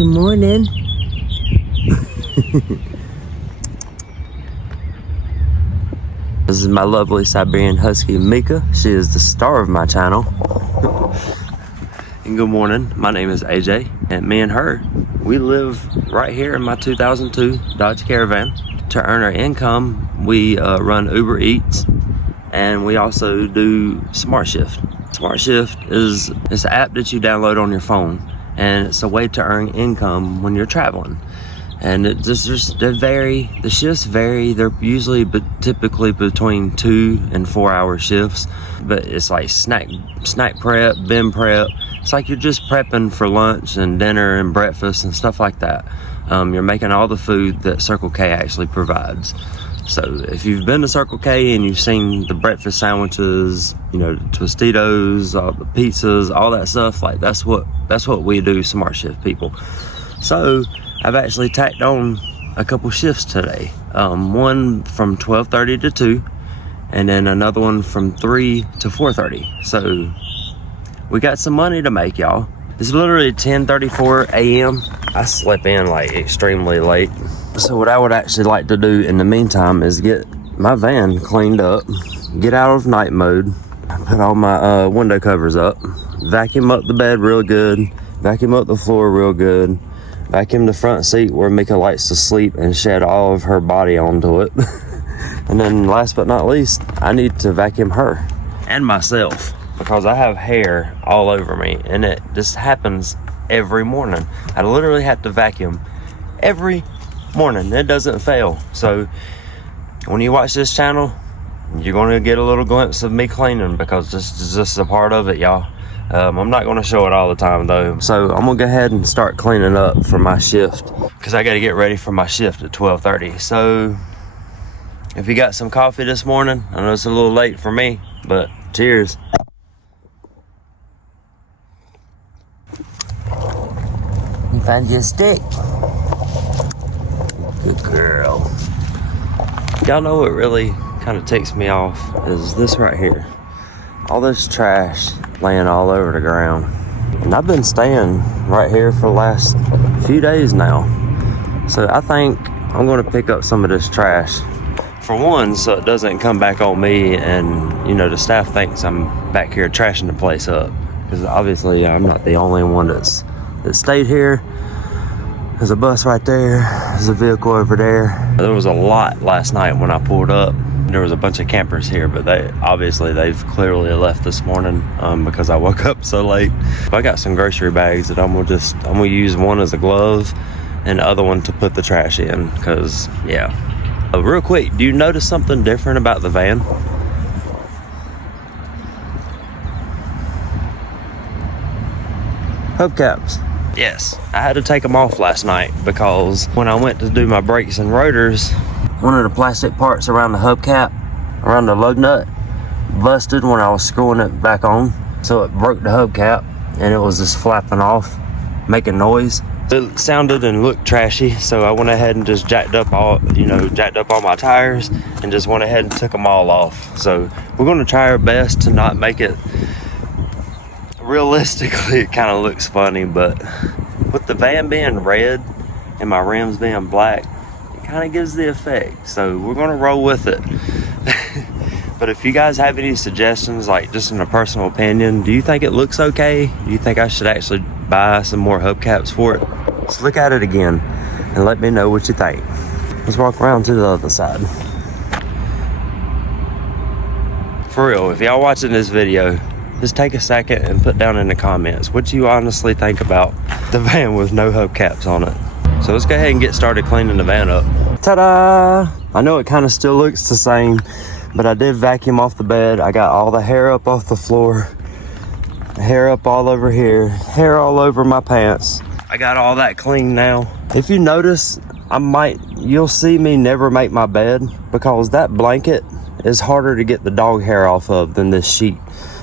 Good morning. This is my lovely Siberian Husky, meeKz. She is the star of my channel. And good morning, my name is AJ, and me and her, we live right here in my 2002 Dodge Caravan. To earn our income, we run Uber Eats, and we also do Smart Shift. Smart Shift is an app that you download on your phone, and it's a way to earn income when you're traveling. And it just they vary. The shifts vary. They're usually typically between 2 and 4 hour shifts. But it's like snack prep, bin prep. It's like you're just prepping for lunch and dinner and breakfast and stuff like that. You're making all the food that Circle K actually provides. So if you've been to Circle K and you've seen the breakfast sandwiches, you know, Tostitos, all the pizzas, all that stuff, like that's what we do, Smart Shift people. So I've actually tacked on a couple shifts today. One from 12:30 to 2, and then another one from 3 to 4:30. So we got some money to make, y'all. It's literally 10:34 a.m. I slept in like extremely late. So what I would actually like to do in the meantime is get my van cleaned up, get out of night mode, put all my window covers up, vacuum up the bed real good, vacuum up the floor real good, vacuum the front seat where meeKz likes to sleep and shed all of her body onto it. And then last but not least, I need to vacuum her and myself because I have hair all over me, and it just happens every morning. I literally have to vacuum every morning. It doesn't fail. So when you watch this channel, you're going to get a little glimpse of me cleaning because this is just a part of it, y'all. I'm not going to show it all the time though. So I'm going to go ahead and start cleaning up for my shift because I got to get ready for my shift at 12:30. So if you got some coffee this morning, I know it's a little late for me, but cheers. You found you a stick. Good girl. Y'all know what really kind of takes me off is this right here. All this trash laying all over the ground. And I've been staying right here for the last few days now. So I think I'm gonna pick up some of this trash. For one, so it doesn't come back on me and, you know, the staff thinks I'm back here trashing the place up. Because obviously I'm not the only one that stayed here. There's a bus right there. There's a vehicle over there. There was a lot last night when I pulled up. There was a bunch of campers here, but they've clearly left this morning because I woke up so late. I got some grocery bags that I'm gonna use one as a glove and the other one to put the trash in. Cause yeah. Real quick, do you notice something different about the van? Hubcaps. Yes, I had to take them off last night because when I went to do my brakes and rotors, one of the plastic parts around the hubcap, around the lug nut, busted when I was screwing it back on. So it broke the hubcap and it was just flapping off, making noise. It sounded and looked trashy, so I went ahead and just jacked up all my tires and just went ahead and took them all off. So we're gonna try our best to not make it. Realistically, it kind of looks funny, but with the van being red and my rims being black, it kind of gives the effect. So we're going to roll with it. But if you guys have any suggestions, like just in a personal opinion, do you think it looks okay? Do you think I should actually buy some more hubcaps for it? Let's look at it again and let me know what you think. Let's walk around to the other side. For real, if y'all watching this video, just take a second and put down in the comments what you honestly think about the van with no hubcaps on it. So let's go ahead and get started cleaning the van up. Ta-da! I know it kind of still looks the same, but I did vacuum off the bed. I got all the hair up off the floor, hair up all over here, hair all over my pants. I got all that clean now. If you notice, you'll see me never make my bed because that blanket is harder to get the dog hair off of than this sheet.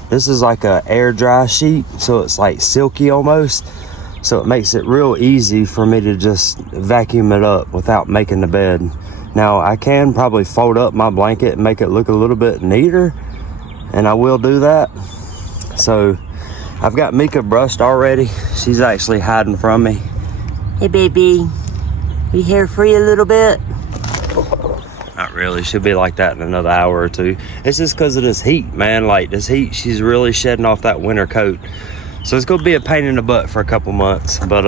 This is like a air dry sheet, so it's like silky almost. So it makes it real easy for me to just vacuum it up without making the bed. Now I can probably fold up my blanket and make it look a little bit neater, and I will do that. So I've got meeKz brushed already. She's actually hiding from me. Hey, baby. We here for you a little bit? Not really. She'll be like that in another hour or two. It's just because of this heat, man. Like, this heat, she's really shedding off that winter coat. So it's going to be a pain in the butt for a couple months. But,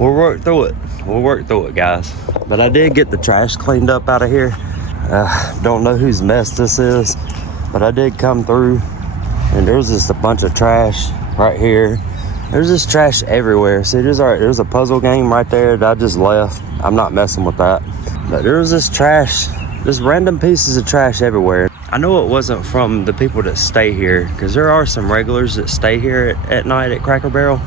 we'll work through it. We'll work through it, guys. But I did get the trash cleaned up out of here. Don't know whose mess this is. But I did come through. And there was just a bunch of trash right here. There's just trash everywhere. See, there's a puzzle game right there that I just left. I'm not messing with that. But there was this trash, just random pieces of trash everywhere. I know it wasn't from the people that stay here, because there are some regulars that stay here at night at Cracker Barrel.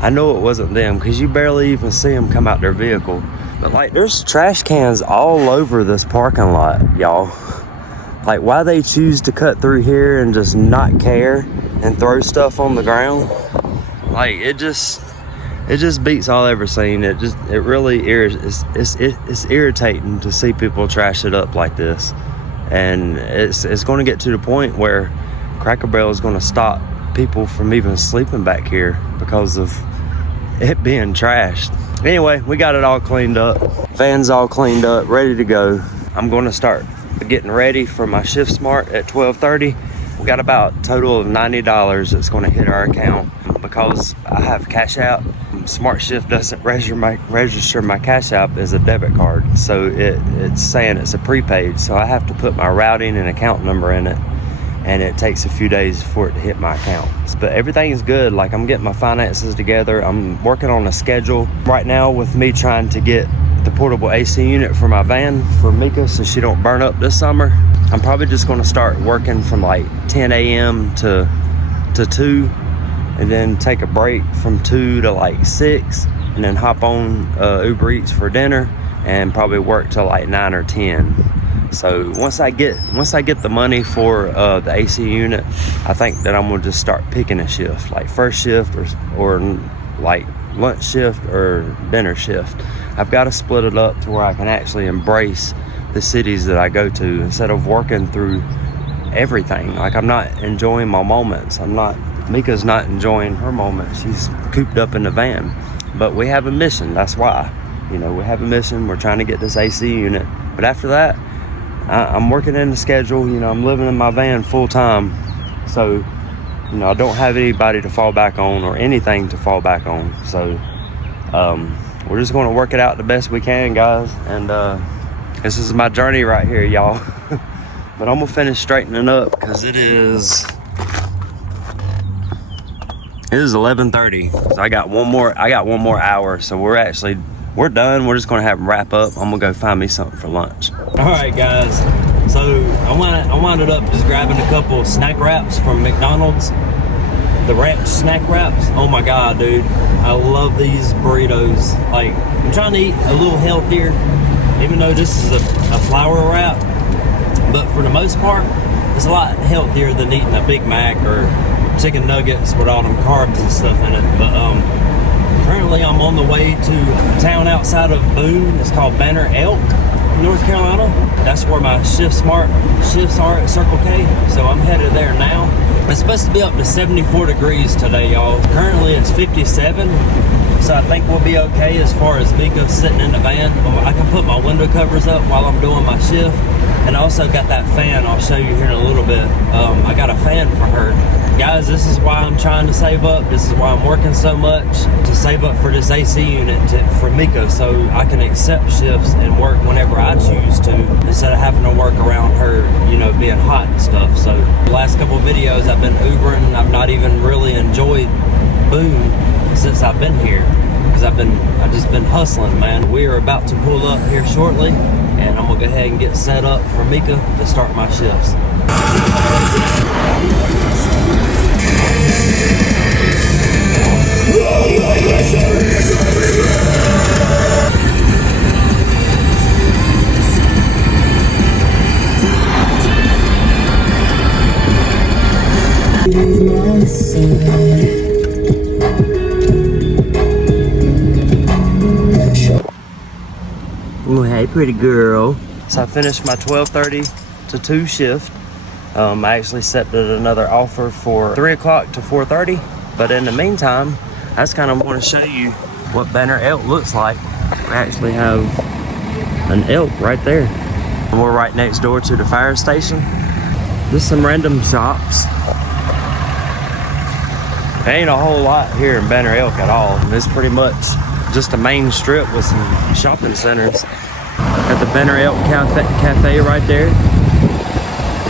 I know it wasn't them, because you barely even see them come out their vehicle. But like, there's trash cans all over this parking lot, y'all. Like, why they choose to cut through here and just not care and throw stuff on the ground? Like, it just beats all I've ever seen. It really it's irritating to see people trash it up like this. And it's going to get to the point where Cracker Barrel is going to stop people from even sleeping back here because of it being trashed. Anyway, we got it all cleaned up. Van's all cleaned up, ready to go. I'm going to start getting ready for my Shift Smart at 12:30. We got about a total of $90 that's going to hit our account. Because I have Cash App, Smart Shift doesn't register my Cash App as a debit card. So it's saying it's a prepaid. So I have to put my routing and account number in it. And it takes a few days for it to hit my account. But everything is good. Like, I'm getting my finances together. I'm working on a schedule right now with me trying to get the portable AC unit for my van for meeKz so she don't burn up this summer. I'm probably just going to start working from like 10 a.m. to 2. And then take a break from 2 to like 6, and then hop on Uber Eats for dinner, and probably work till like 9 or 10. So once I get the money for the AC unit, I think that I'm gonna just start picking a shift, like first shift or like lunch shift or dinner shift. I've got to split it up to where I can actually embrace the cities that I go to instead of working through everything. Like, I'm not enjoying my moments. meeKz's not enjoying her moment. She's cooped up in the van. But we have a mission. That's why. We have a mission. We're trying to get this AC unit. But after that, I'm working in the schedule. I'm living in my van full time. So, I don't have anybody to fall back on or anything to fall back on. So, we're just going to work it out the best we can, guys. And this is my journey right here, y'all. But I'm going to finish straightening up because it is 11:30. So I got one more hour. So we're done. We're just gonna have them wrap up. I'm gonna go find me something for lunch. All right, guys. So I wound up just grabbing a couple of snack wraps from McDonald's. The ranch snack wraps. Oh my God, dude. I love these burritos. Like, I'm trying to eat a little healthier, even though this is a flour wrap. But for the most part, it's a lot healthier than eating a Big Mac or chicken nuggets with all them carbs and stuff in it. But currently I'm on the way to a town outside of Boone. It's called Banner Elk, North Carolina. That's where my shifts are at Circle K. So I'm headed there now. It's supposed to be up to 74 degrees today, y'all. Currently it's 57. So I think we'll be okay as far as meeKz sitting in the van. I can put my window covers up while I'm doing my shift. And I also got that fan I'll show you here in a little bit. I got a fan for her. Guys, this is why I'm trying to save up. This is why I'm working so much to save up for this AC unit for meeKz, so I can accept shifts and work whenever I choose to instead of having to work around her, being hot and stuff. So the last couple of videos I've been Ubering. I've not even really enjoyed Boone since I've been here because I've just been hustling, man. We are about to pull up here shortly, and I'm gonna go ahead and get set up for meeKz to start my shifts. Oh, hey, pretty girl. So I finished my 12:30 to 2 shift. I actually accepted another offer for 3 o'clock to 4:30. But in the meantime, I just kind of want to show you what Banner Elk looks like. We actually have an elk right there. And we're right next door to the fire station. Just some random shops. There ain't a whole lot here in Banner Elk at all. It's pretty much just a main strip with some shopping centers. Got the Banner Elk Cafe right there.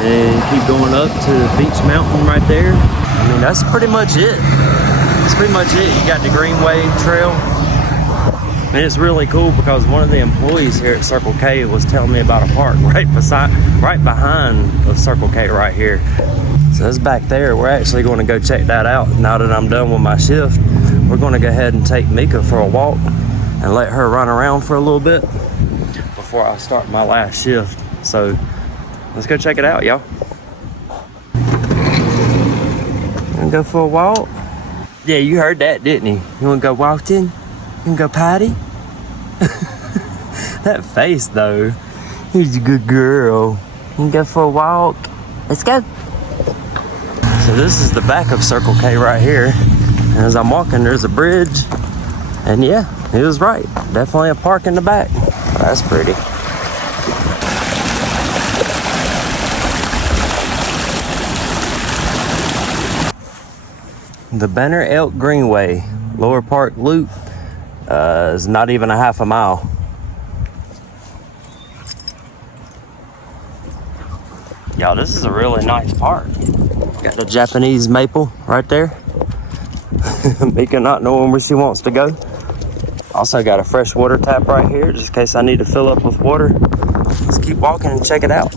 And keep going up to the Beach Mountain right there. I mean, that's pretty much it. That's pretty much it. You got the Greenway Trail. And it's really cool because one of the employees here at Circle K was telling me about a park right behind of Circle K right here. So it's back there. We're actually going to go check that out now that I'm done with my shift. We're going to go ahead and take Mika for a walk and let her run around for a little bit before I start my last shift. So let's go check it out, y'all. Wanna go for a walk? Yeah, you heard that, didn't you? You wanna go walking? You wanna go potty? That face, though. He's a good girl. You can go for a walk. Let's go. So this is the back of Circle K right here. And as I'm walking, there's a bridge. And yeah, he was right. Definitely a park in the back. That's pretty. The Banner Elk Greenway Lower Park Loop is not even a half a mile. Y'all, this is a really nice park. Got the Japanese maple right there. Mika not knowing where she wants to go. Also got a fresh water tap right here just in case I need to fill up with water. Let's keep walking and check it out.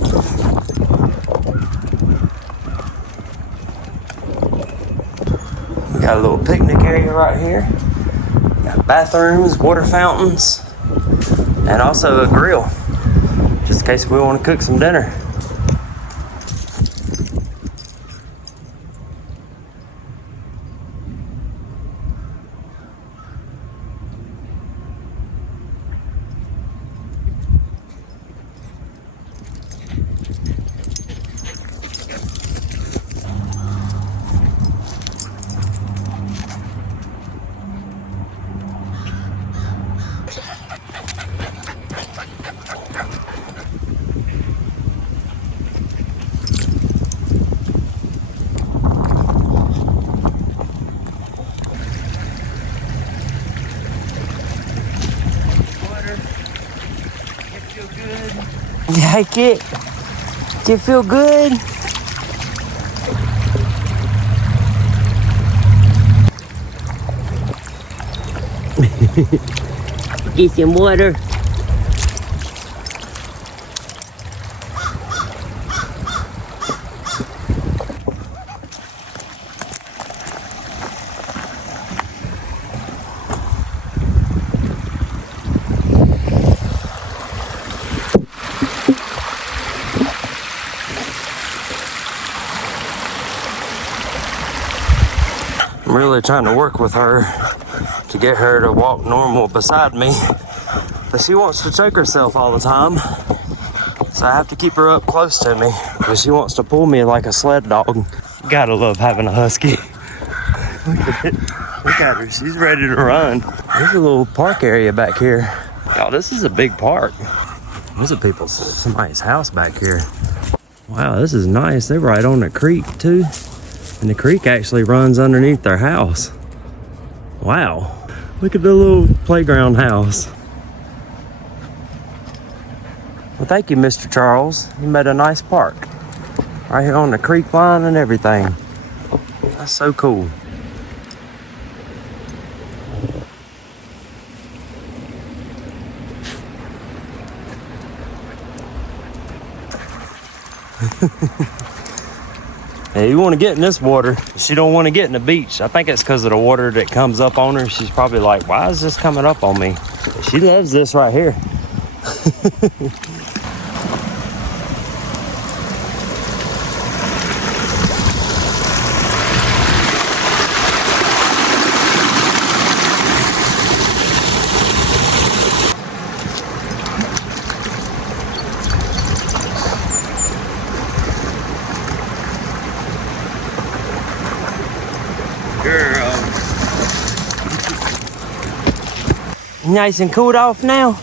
We got a little picnic area right here. Got bathrooms, water fountains, and also a grill, just in case we want to cook some dinner. You like it? Do you feel good? Get some water. I'm really trying to work with her to get her to walk normal beside me, but she wants to choke herself all the time, so I have to keep her up close to me because she wants to pull me like a sled dog. Gotta love having a husky. Look at her, she's ready to run. There's a little park area back here. Y'all, this is a big park. There's somebody's house back here. Wow, this is nice. They're right on the creek too. And the creek actually runs underneath their house. Wow. Look at the little playground house. Well, thank you, Mr. Charles. You made a nice park. Right here on the creek line and everything. That's so cool. Hey, you want to get in this water. She don't want to get in the beach. I think it's because of the water that comes up on her. She's probably like, why is this coming up on me? She loves this right here. Nice and cooled off now.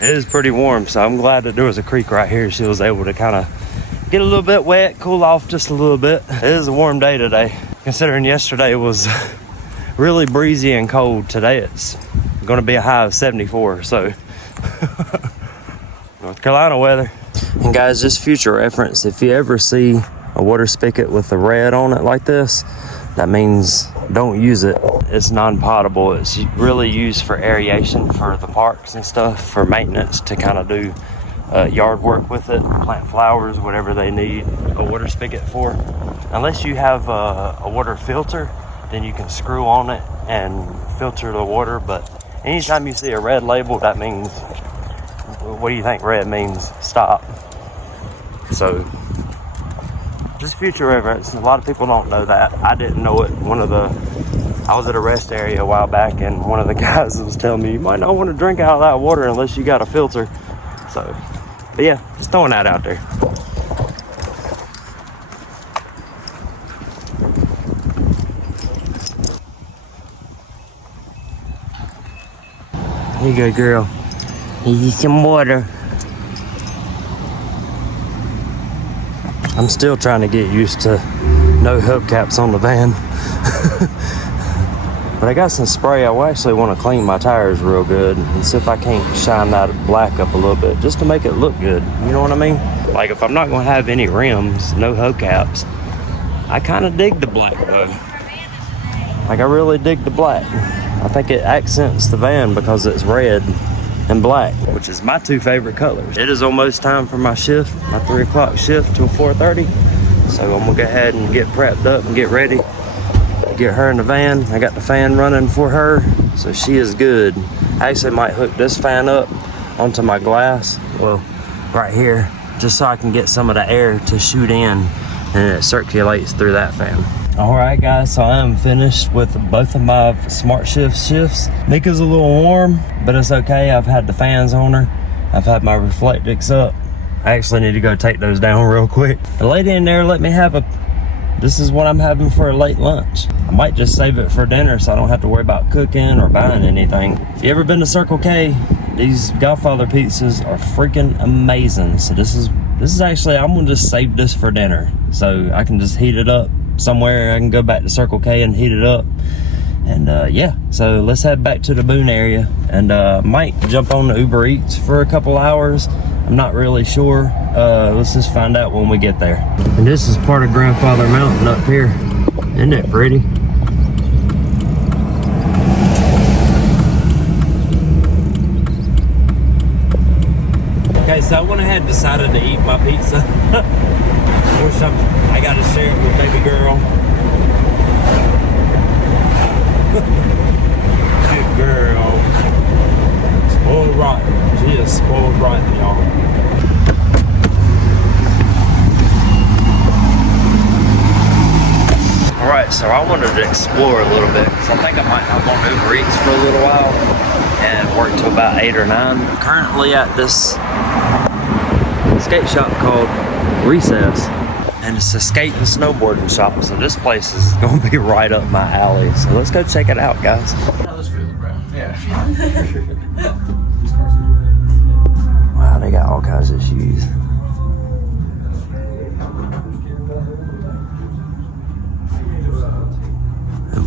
It is pretty warm, so I'm glad that there was a creek right here. She was able to kind of get a little bit wet, cool off just a little bit. It is a warm day today, considering yesterday was really breezy and cold. Today it's going to be a high of 74, so North Carolina weather. And guys, just future reference, if you ever see a water spigot with the red on it like this, that means don't use it. It's non-potable. It's really used for aeration for the parks and stuff, for maintenance, to kind of do yard work with it, plant flowers, whatever they need a water spigot for. Unless you have a water filter, then you can screw on it and filter the water. But anytime you see a red label, that means, what do you think red means? Stop. So just future reference. A lot of people don't know that. I didn't know it. I was at a rest area a while back, and one of the guys was telling me, you might not want to drink out of that water unless you got a filter. So, but yeah, just throwing that out there. Here you go, girl. Here's you some water. I'm still trying to get used to no hubcaps on the van. But I got some spray. I actually want to clean my tires real good and see if I can't shine that black up a little bit just to make it look good. You know what I mean? Like, if I'm not going to have any rims, no hubcaps, I kind of dig the black though. Like, I really dig the black. I think it accents the van because it's red and black, which is my two favorite colors. It is almost time for my shift, my 3 o'clock shift till 4:30. So I'm gonna go ahead and get prepped up and get ready. Get her in the van. I got the fan running for her, so she is good. I actually might hook this fan up onto my glass, well, right here, just so I can get some of the air to shoot in and it circulates through that fan. All right, guys, so I am finished with both of my smart shifts. meeKz's a little warm, but it's okay. I've had the fans on her. I've had my reflectix up. I actually need to go take those down real quick. The lady in there let me have this is what I'm having for a late lunch. I might just save it for dinner so I don't have to worry about cooking or buying anything. If you ever been to Circle K, these Godfather pizzas are freaking amazing. So this is actually, I'm gonna just save this for dinner so I can just heat it up somewhere. I can go back to Circle K and heat it up. And yeah, so let's head back to the Boone area and might jump on the Uber Eats for a couple hours. I'm not really sure. Let's just find out when we get there. And this is part of Grandfather Mountain up here. Isn't it pretty? Okay, so I went ahead and decided to eat my pizza. I gotta share it with baby girl. Good girl. Spoiled rotten. She is spoiled rotten, y'all. Alright, so I wanted to explore a little bit because I think I might hop on Uber Eats for a little while and work till about 8 or 9. I'm currently at this skate shop called Recess, and it's a skate and snowboarding shop, so this place is going to be right up my alley. So let's go check it out, guys. Wow, they got all kinds of shoes.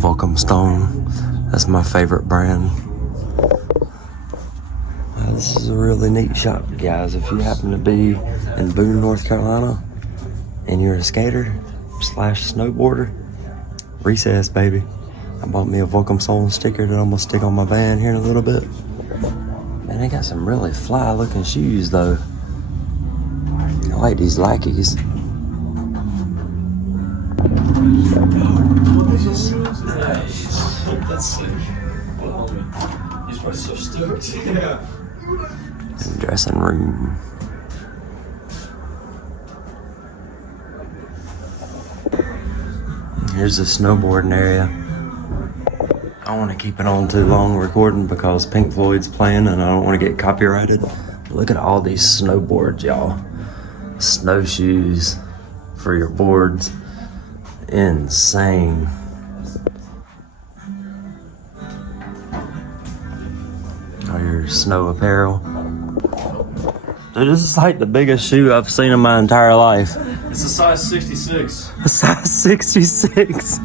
Volcom Stone, that's my favorite brand. This is a really neat shop, guys. If you happen to be in Boone, North Carolina, and you're a skater / snowboarder, Recess, baby. I bought me a Volcom Stone sticker that I'm gonna stick on my van here in a little bit. Man, they got some really fly looking shoes though. I like these lackeys. That's sick. Well, he's probably so stoked. Yeah. Dressing room. Here's the snowboarding area. I don't want to keep it on too long recording because Pink Floyd's playing and I don't want to get copyrighted. Look at all these snowboards, y'all. Snowshoes for your boards. Insane. All your snow apparel. Dude, this is like the biggest shoe I've seen in my entire life. It's a size 66. A size 66.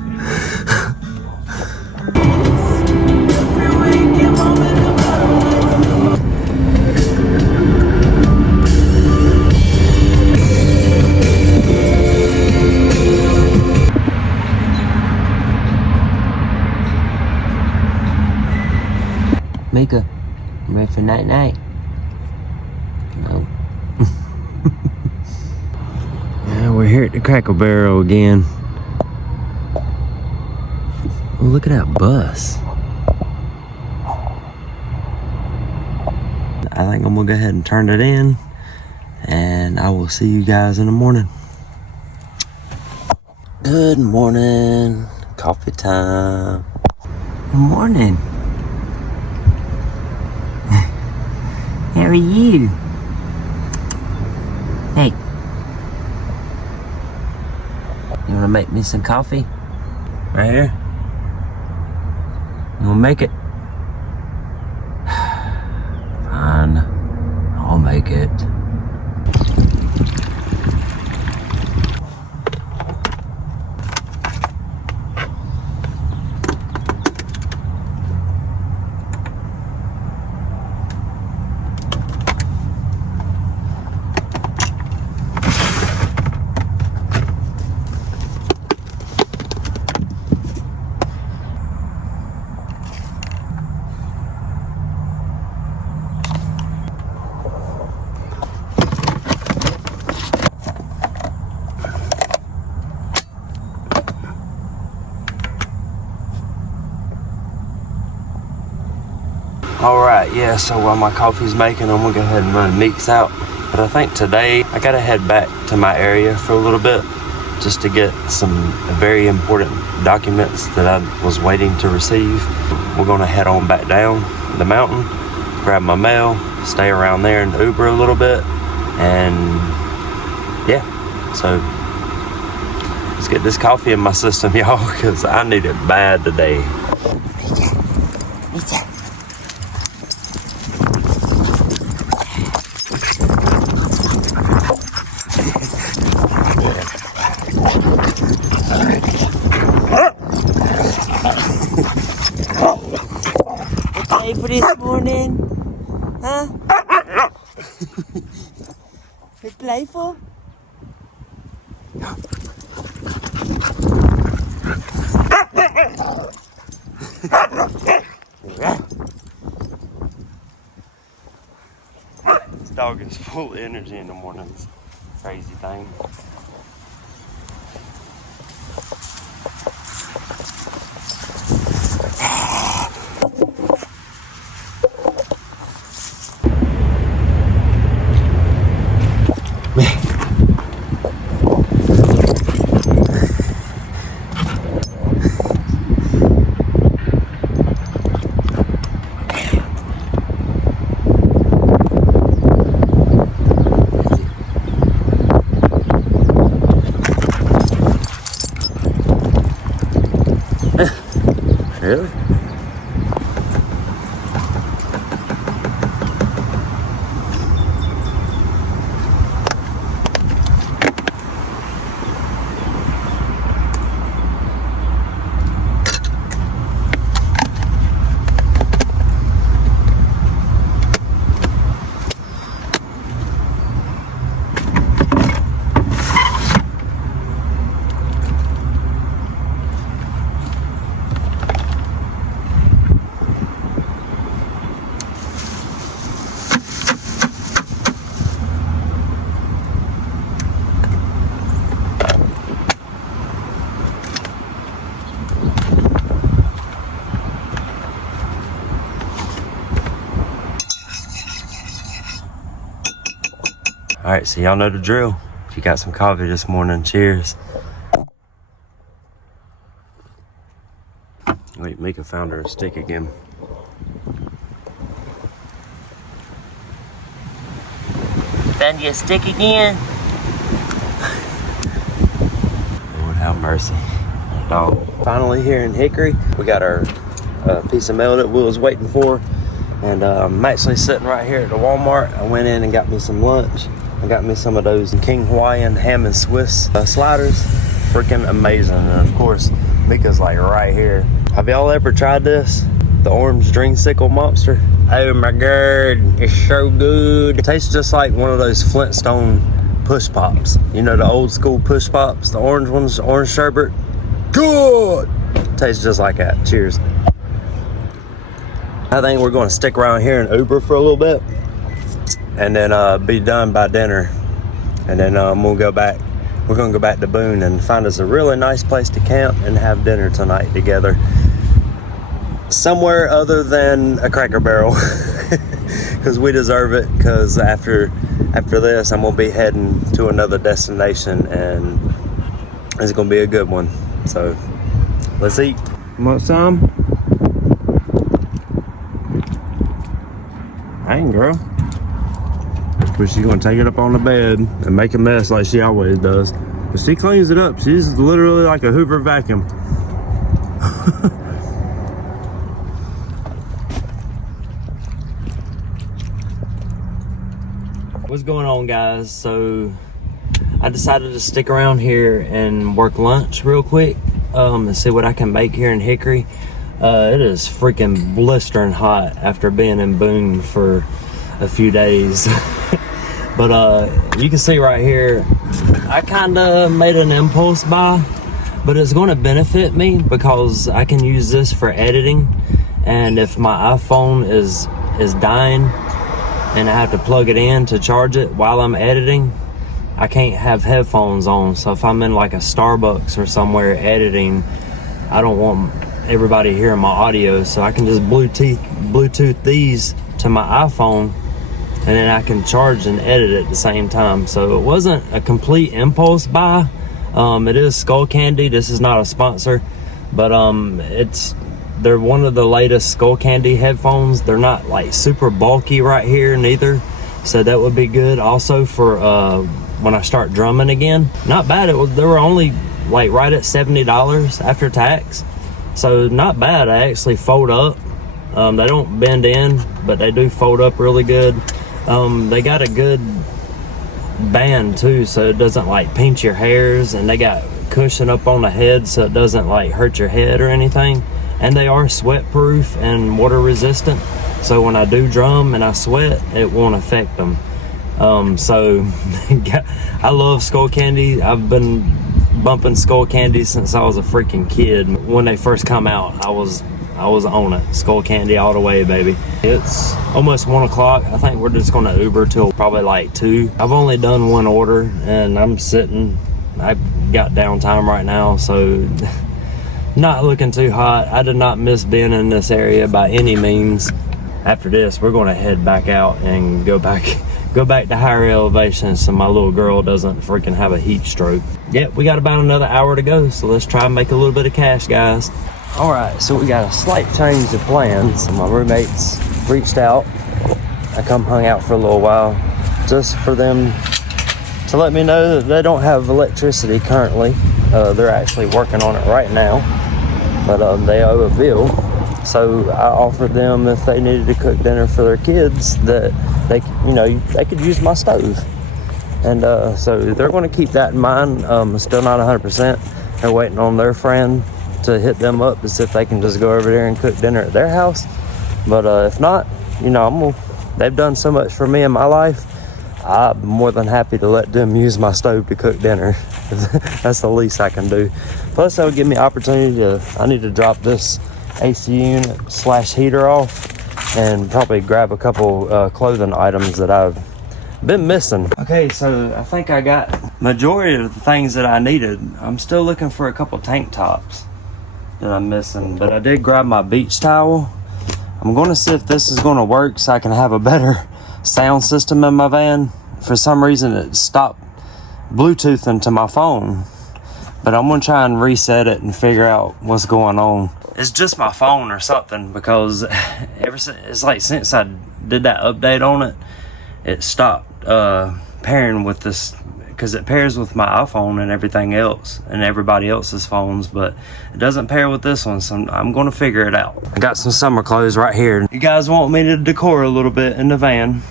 Mika, you ready for night-night? No. Yeah, we're here at the Cracker Barrel again. Oh, look at that bus. I think I'm gonna go ahead and turn it in, and I will see you guys in the morning. Good morning. Coffee time. Good morning. How are you? Hey. You wanna make me some coffee? Right here? You wanna make it? Fine. I'll make it. Alright, yeah, so while my coffee's making, I'm gonna go ahead and run meeKz out. But I think today, I gotta head back to my area for a little bit, just to get some very important documents that I was waiting to receive. We're gonna head on back down the mountain, grab my mail, stay around there and Uber a little bit, and yeah, so let's get this coffee in my system, y'all, because I need it bad today. For this morning, huh? You playful? This dog is full of energy in the mornings. Crazy thing. Really? All right, so y'all know the drill. If you got some coffee this morning, cheers. Wait, Mika found her a stick again. Found you a stick again? Lord have mercy. Dog. Finally here in Hickory, we got our piece of mail that we was waiting for. And I'm actually sitting right here at the Walmart. I went in and got me some lunch. I got me some of those King Hawaiian ham and Swiss sliders. Freaking amazing. And of course, meeKz's like right here. Have y'all ever tried this? The orange dreamsicle monster? Oh my god, it's so good. It tastes just like one of those Flintstone push pops. You know, the old school push pops, the orange ones, orange sherbet. Good! Tastes just like that. Cheers. I think we're going to stick around here and Uber for a little bit and then be done by dinner. And then we'll go back. We're going to go back to Boone and find us a really nice place to camp and have dinner tonight together. Somewhere other than a Cracker Barrel. Because we deserve it. Because after this, I'm going to be heading to another destination and it's going to be a good one. So, let's eat. Want some? Dang, girl. But she's gonna take it up on the bed and make a mess like she always does. But she cleans it up. She's literally like a Hoover vacuum. What's going on, guys? So I decided to stick around here and work lunch real quick and see what I can make here in Hickory. It is freaking blistering hot after being in Boone for a few days. But you can see right here, I kind of made an impulse buy, but it's going to benefit me because I can use this for editing. And if my iPhone is dying and I have to plug it in to charge it while I'm editing, I can't have headphones on. So if I'm in like a Starbucks or somewhere editing, I don't want everybody hearing my audio, so I can just Bluetooth these to my iPhone and then I can charge and edit at the same time. So it wasn't a complete impulse buy. It is Skull Candy. This is not a sponsor, but they're one of the latest Skull Candy headphones. They're not like super bulky right here neither, so that would be good also for when I start drumming again. Not bad. They were only like right at $70 after tax. So not bad. I actually fold up. They don't bend in, but they do fold up really good. They got a good band too, so it doesn't like pinch your hairs, and they got cushion up on the head so it doesn't like hurt your head or anything. And they are sweat proof and water resistant, so when I do drum and I sweat, it won't affect them. So I love Skull Candy. I've been bumping Skull Candy since I was a freaking kid. When they first come out, I was on it. Skull Candy all the way, baby. It's almost 1 o'clock. I think we're just gonna Uber till probably like 2. I've only done one order and I'm sitting. I've got downtime right now, so not looking too hot. I did not miss being in this area by any means. After this, we're gonna head back out and go back to higher elevation so my little girl doesn't freaking have a heat stroke. Yep, we got about another hour to go, so let's try and make a little bit of cash, guys. All right, so we got a slight change of plans. My roommates reached out. I hung out for a little while just for them to let me know that they don't have electricity currently. They're actually working on it right now, but they owe a bill. So I offered them if they needed to cook dinner for their kids that they could use my stove. And so they're going to keep that in mind. Still not 100%. They're waiting on their friend to hit them up to see if they can just go over there and cook dinner at their house. But if not, they've done so much for me in my life. I'm more than happy to let them use my stove to cook dinner. That's the least I can do. Plus, that would give me opportunity I need to drop this AC unit / heater off and probably grab a couple clothing items that I've been missing. Okay, so I think I got majority of the things that I needed. I'm still looking for a couple tank tops that I'm missing, but I did grab my beach towel. I'm going to see if this is going to work so I can have a better sound system in my van. For some reason it stopped Bluetoothing to my phone, but I'm going to try and reset it and figure out what's going on. It's just my phone or something, because since I did that update on it, it stopped pairing with this because it pairs with my iPhone and everything else and everybody else's phones, but it doesn't pair with this one, so I'm gonna figure it out. I got some summer clothes right here. You guys want me to decor a little bit in the van.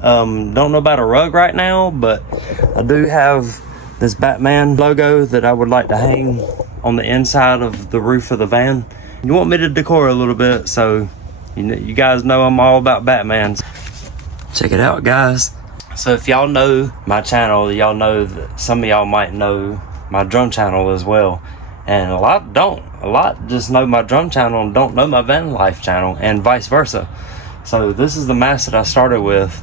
Don't know about a rug right now, but I do have this Batman logo that I would like to hang on the inside of the roof of the van. You want me to decor a little bit, so you guys know I'm all about Batman. Check it out, guys. So if y'all know my channel, y'all know that some of y'all might know my drum channel as well. And a lot don't. A lot just know my drum channel and don't know my van life channel, and vice versa. So this is the mask that I started with.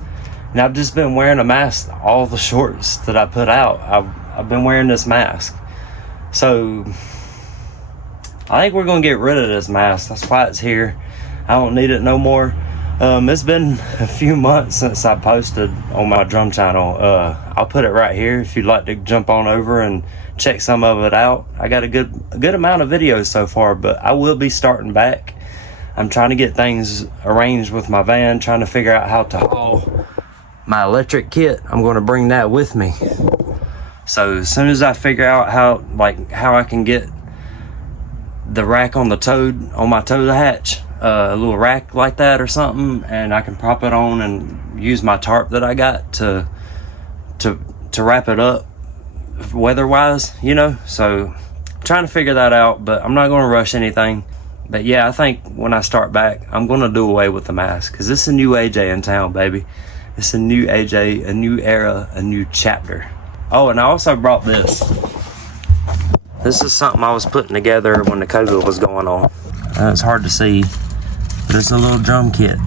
And I've just been wearing a mask all the shorts that I put out. I've been wearing this mask. So I think we're gonna get rid of this mask. That's why it's here. I don't need it no more. It's been a few months since I posted on my drum channel. I'll put it right here if you'd like to jump on over and check some of it out. I got a good amount of videos so far, but I will be starting back. I'm trying to get things arranged with my van, trying to figure out how to haul my electric kit. I'm going to bring that with me. So as soon as I figure out how I can get the rack on my tow hatch, a little rack like that or something, and I can prop it on and use my tarp that I got to wrap it up weather-wise, you know. So trying to figure that out, but I'm not going to rush anything. But yeah, I think when I start back, I'm going to do away with the mask, because this is a new AJ in town, baby. It's a new AJ, a new era, a new chapter. Oh, and I also brought this. This is something I was putting together when the COVID was going on. It's hard to see, but it's a little drum kit.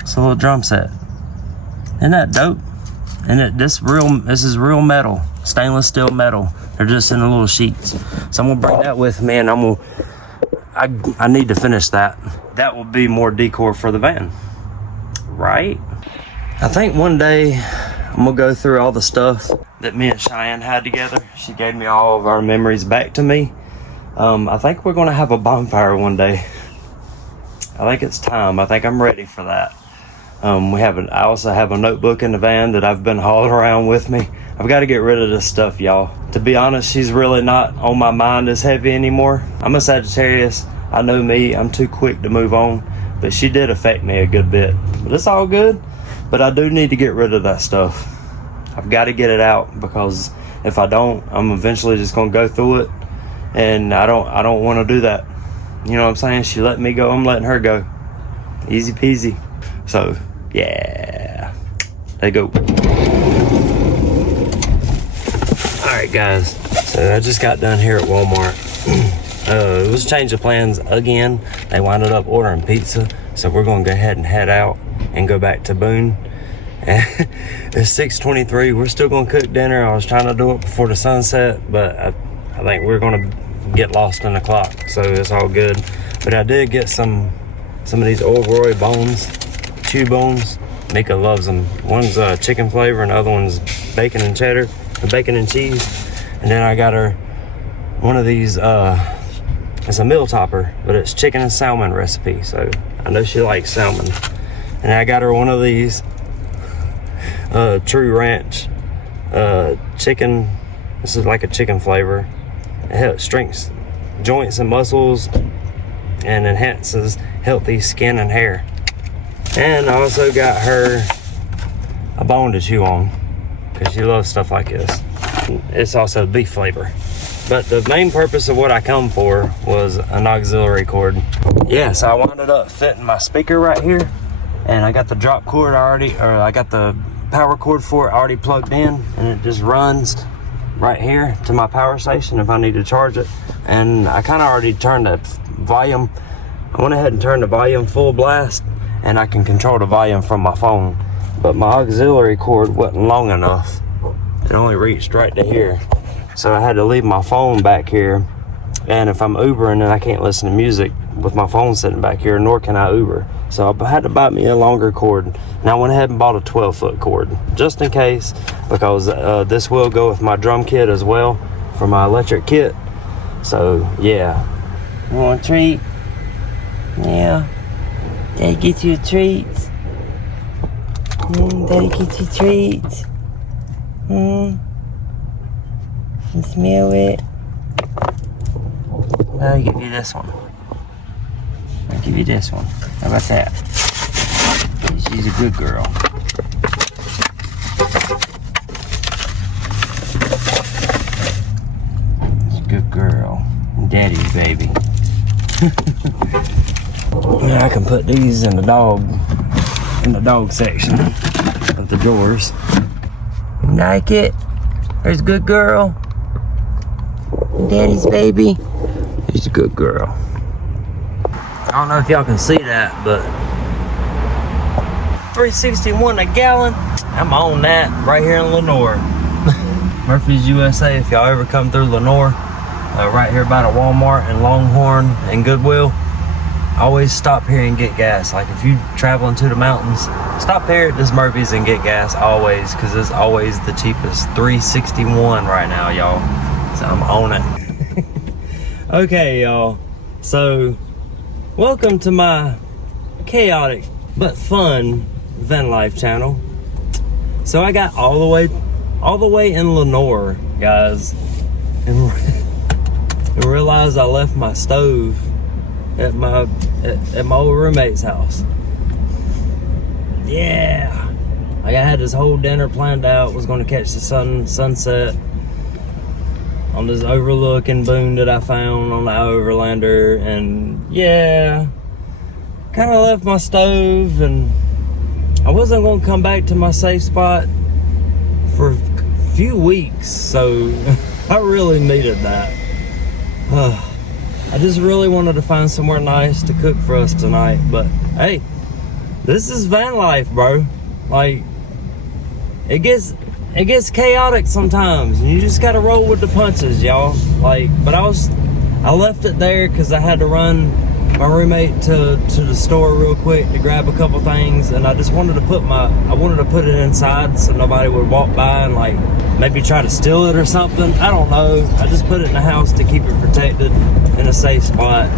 It's a little drum set. Isn't that dope? And this is real metal, stainless steel metal. They're just in the little sheets. So I'm gonna bring that with me, and I need to finish that. That will be more decor for the van, right? I think one day I'm gonna go through all the stuff that me and Cheyenne had together. She gave me all of our memories back to me. I think we're gonna have a bonfire one day. I think it's time. I think I'm ready for that. I also have a notebook in the van that I've been hauling around with me. I've got to get rid of this stuff, y'all. To be honest, she's really not on my mind as heavy anymore. I'm a Sagittarius. I know me. I'm too quick to move on. But she did affect me a good bit. But it's all good. But I do need to get rid of that stuff. I've got to get it out, because if I don't, I'm eventually just going to go through it. And I don't want to do that. You know what I'm saying? She let me go. I'm letting her go. Easy peasy. So, yeah. There you go. Alright, guys. So, I just got done here at Walmart. It was a change of plans again. They wound up ordering pizza. So, we're going to go ahead and head out and go back to Boone. It's 6:23. We're still going to cook dinner. I was trying to do it before the sunset, but I think we're going to get lost in the clock. So, it's all good. But I did get some of these Old Roy bones. Chew bones. Mika loves them. One's chicken flavor and the other one's bacon and cheddar, bacon and cheese. And then I got her one of these, it's a meal topper, but it's chicken and salmon recipe. So I know she likes salmon. And I got her one of these True Ranch chicken. This is like a chicken flavor. It helps strengthens joints and muscles and enhances healthy skin and hair. And I also got her a bone to chew on, because she loves stuff like this. It's also beef flavor. But the main purpose of what I come for was an auxiliary cord. Yeah, so I wound up fitting my speaker right here. And I got the drop cord I got the power cord for it already plugged in. And it just runs right here to my power station if I need to charge it. And I kind of already turned the volume. I went ahead and turned the volume full blast. And I can control the volume from my phone. But my auxiliary cord wasn't long enough. It only reached right to here. So I had to leave my phone back here. And if I'm Ubering, then I can't listen to music with my phone sitting back here, nor can I Uber. So I had to buy me a longer cord. And I went ahead and bought a 12-foot cord, just in case, because this will go with my drum kit as well for my electric kit. So, yeah. You want a treat? Yeah. Daddy get you a treat. Daddy get you a treat. You smell it? I'll give you this one. I'll give you this one. How about that? She's a good girl. She's a good girl. Daddy's baby. Now I can put these in the dog section of the drawers. Like it? There's a good girl. Daddy's baby. She's a good girl. I don't know if y'all can see that, but $3.61 a gallon. I'm on that right here in Lenoir. Murphy's USA, if y'all ever come through Lenoir, right here by the Walmart and Longhorn and Goodwill, always stop here and get gas. Like if you traveling to the mountains, stop here at this Murphy's and get gas always, because it's always the cheapest. $3.61 right now, y'all. So I'm on it. Okay, y'all. So welcome to my chaotic but fun van life channel. So I got all the way in Lenoir, guys, and realized I left my stove at my old roommate's house. Yeah, like I had this whole dinner planned out. Was going to catch the sunset on this overlooking boon that I found on the Overlander, and yeah, kind of left my stove, and I wasn't going to come back to my safe spot for a few weeks, so I really needed that. I just really wanted to find somewhere nice to cook for us tonight, but hey, this is van life, bro. Like, it gets chaotic sometimes, and you just gotta roll with the punches, y'all. Like, but I left it there because I had to run my roommate to the store real quick to grab a couple things, and I just wanted to put it inside so nobody would walk by and like maybe try to steal it or something. I don't know. I just put it in the house to keep it protected in a safe spot,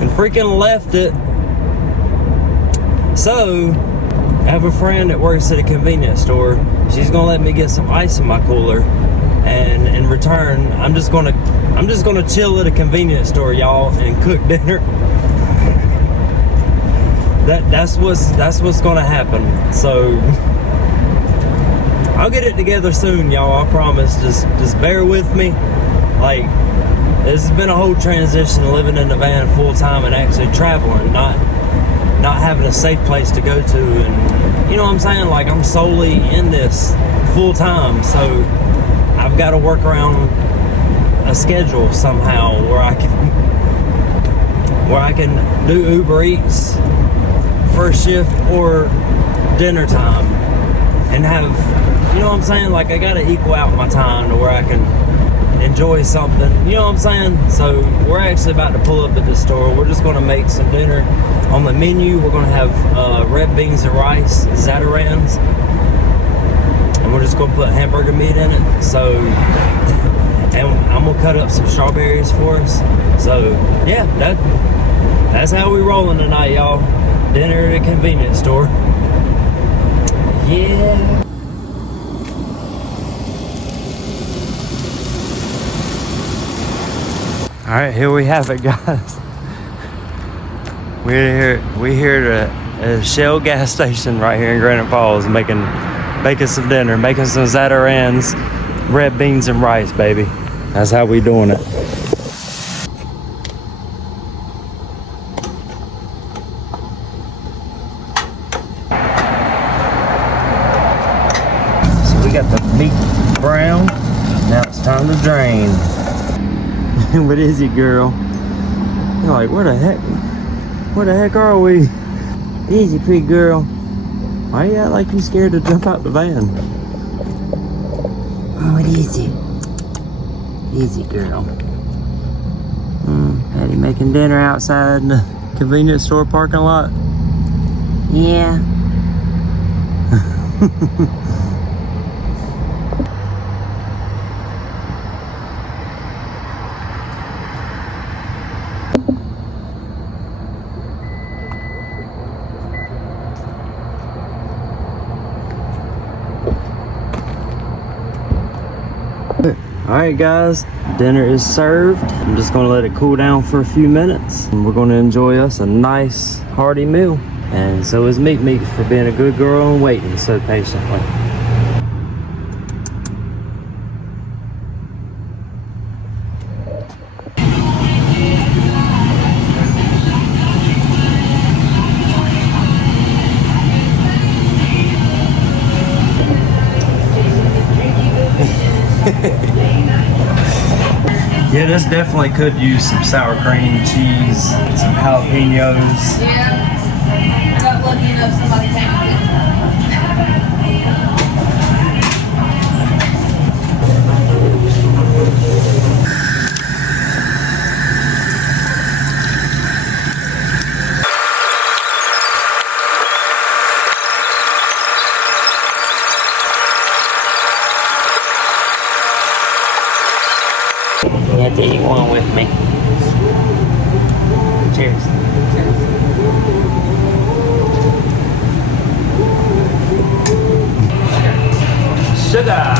and freaking left it. So I have a friend that works at a convenience store. She's gonna let me get some ice in my cooler, and in return, I'm just gonna chill at a convenience store, y'all, and cook dinner. That's what's gonna happen. So I'll get it together soon, y'all. I promise. Just bear with me. Like, this has been a whole transition, living in the van full time and actually traveling, not having a safe place to go to, and you know what I'm saying? Like, I'm solely in this full time, so I've got to work around a schedule somehow where I can do Uber Eats first shift or dinner time and have, you know what I'm saying? Like, I got to equal out my time to where I can enjoy something, you know what I'm saying? So we're actually about to pull up at the store. We're just going to make some dinner. On the menu, we're going to have red beans and rice, Zatarans, and we're just going to put hamburger meat in it. So, and I'm going to cut up some strawberries for us. So yeah, that's how we rolling tonight, y'all. Dinner at a convenience store. Yeah. All right, here we have it, guys. We're here at a Shell gas station right here in Granite Falls, making some dinner, making some Zatarans, red beans and rice, baby. That's how we doing it. So we got the meat brown. Now it's time to drain. What is it, girl? You're like, where the heck are we? Easy, pretty girl. Why you act like you scared to jump out the van? Oh, what is it? Easy, girl. Patty making dinner outside in the convenience store parking lot. Yeah. Alright guys, dinner is served. I'm just gonna let it cool down for a few minutes. And we're gonna enjoy us a nice hearty meal. And so is meeKz for being a good girl and waiting so patiently. Yeah, this definitely could use some sour cream, cheese, some jalapenos. Yeah, I got lucky enough somebody came to get You have to eat one with me. Cheers. Sugar.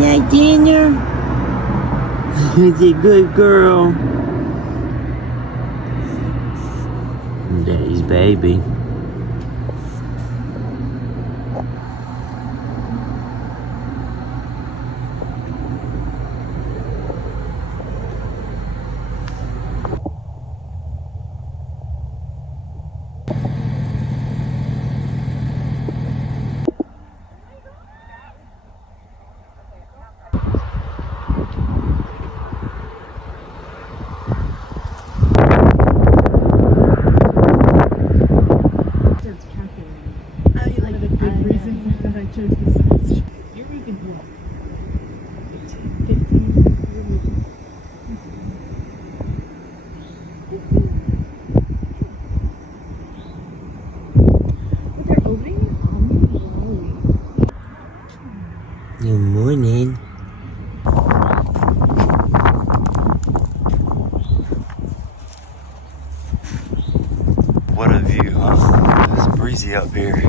Yeah, dinner. Who's a good girl? Daddy's baby. Good morning. What a view, huh? It's breezy up here.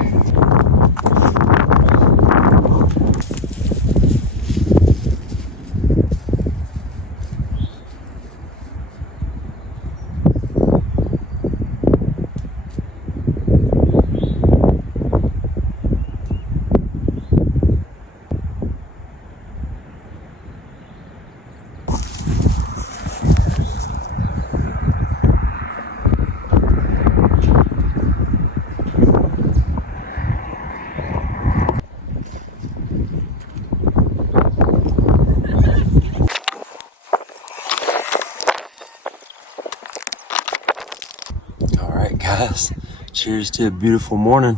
Alright guys, cheers to a beautiful morning.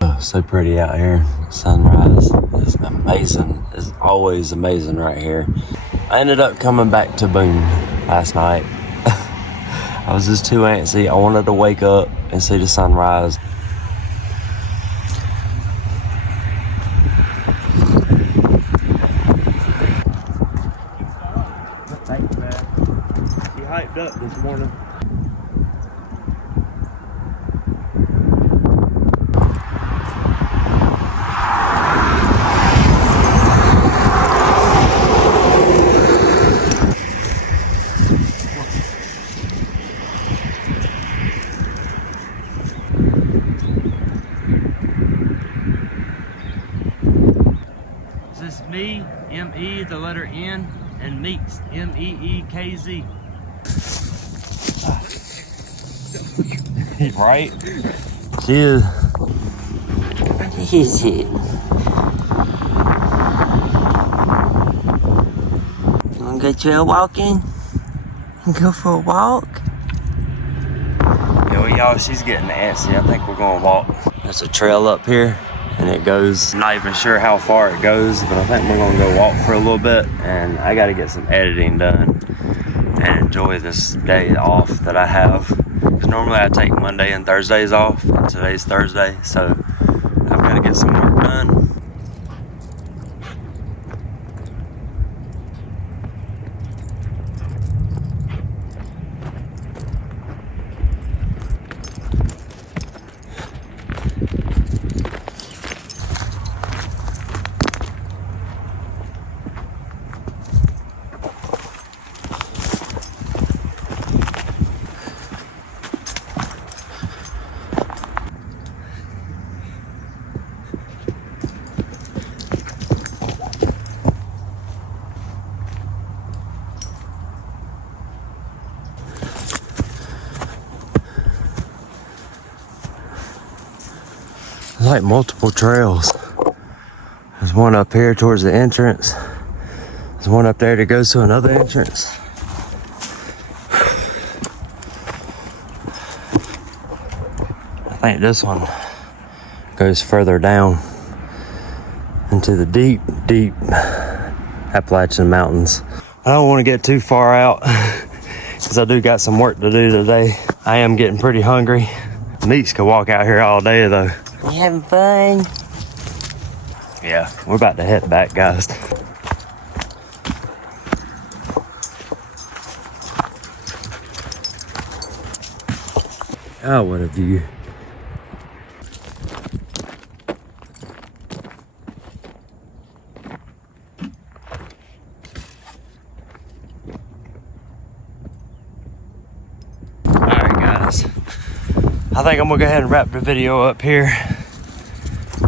Oh, so pretty out here. Sunrise is amazing. It's always amazing right here. I ended up coming back to Boone last night. I was just too antsy. I wanted to wake up and see the sunrise. Thanks, man. He hyped up this morning. This is me, M-E, the letter N, and meeKz, M-E-E-K-Z. Right? Cheers. What is it? You wanna go trail walking? Go for a walk? Yo, y'all, she's getting antsy. I think we're gonna walk. There's a trail up here, and it goes, I'm not even sure how far it goes, but I think we're gonna go walk for a little bit, and I gotta get some editing done. and enjoy this day off that I have. Because normally I take Monday and Thursdays off, and today's Thursday, so I've got to get some work done. There's like multiple trails. There's one up here towards the entrance. There's one up there that goes to another entrance. I think this one goes further down into the deep, deep Appalachian Mountains. I don't want to get too far out because I do got some work to do today. I am getting pretty hungry. meeKz could walk out here all day though. You having fun? Yeah, we're about to head back, guys. Oh, what a view. Alright, guys. I think I'm gonna go ahead and wrap the video up here.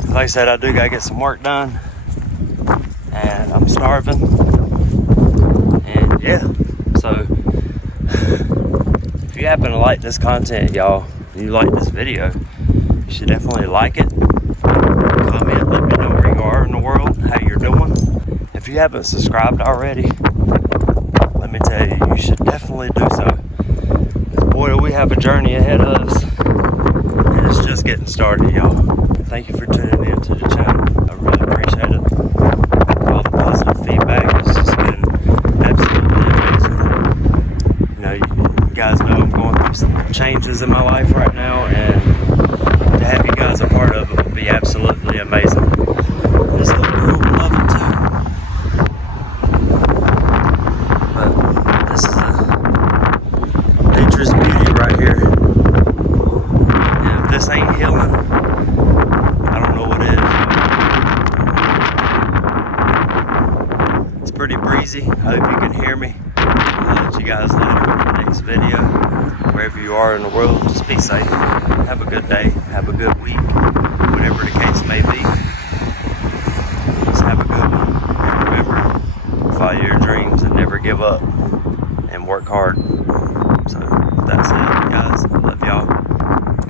Like I said, I do gotta get some work done, and I'm starving. And yeah, so if you happen to like this content, y'all, you like this video, you should definitely like it. Comment, let me know where you are in the world, how you're doing. If you haven't subscribed already, let me tell you, you should definitely do so. Boy, do we have a journey ahead of us, and it's just getting started, y'all. Thank you for tuning in to the channel. I really appreciate it. All the positive feedback has just been absolutely amazing. You know, you guys know I'm going through some changes in my life right now, and to have you guys a part of it would be absolutely amazing. This little girl will love it too. But this is nature's beauty right here. And if this ain't healing, I don't know what is. It's pretty breezy. I hope you can hear me. I'll let you guys later in the next video. Wherever you are in the world, just be safe. Have a good day. Have a good week. Whatever the case may be. Just have a good one. And remember, follow your dreams and never give up. And work hard. So that's it, guys. I love y'all.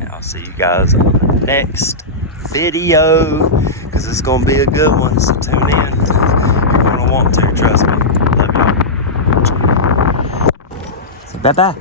And I'll see you guys on the next video, because it's gonna be a good one, so tune in. You're gonna want to, trust me. Love y'all. So bye bye.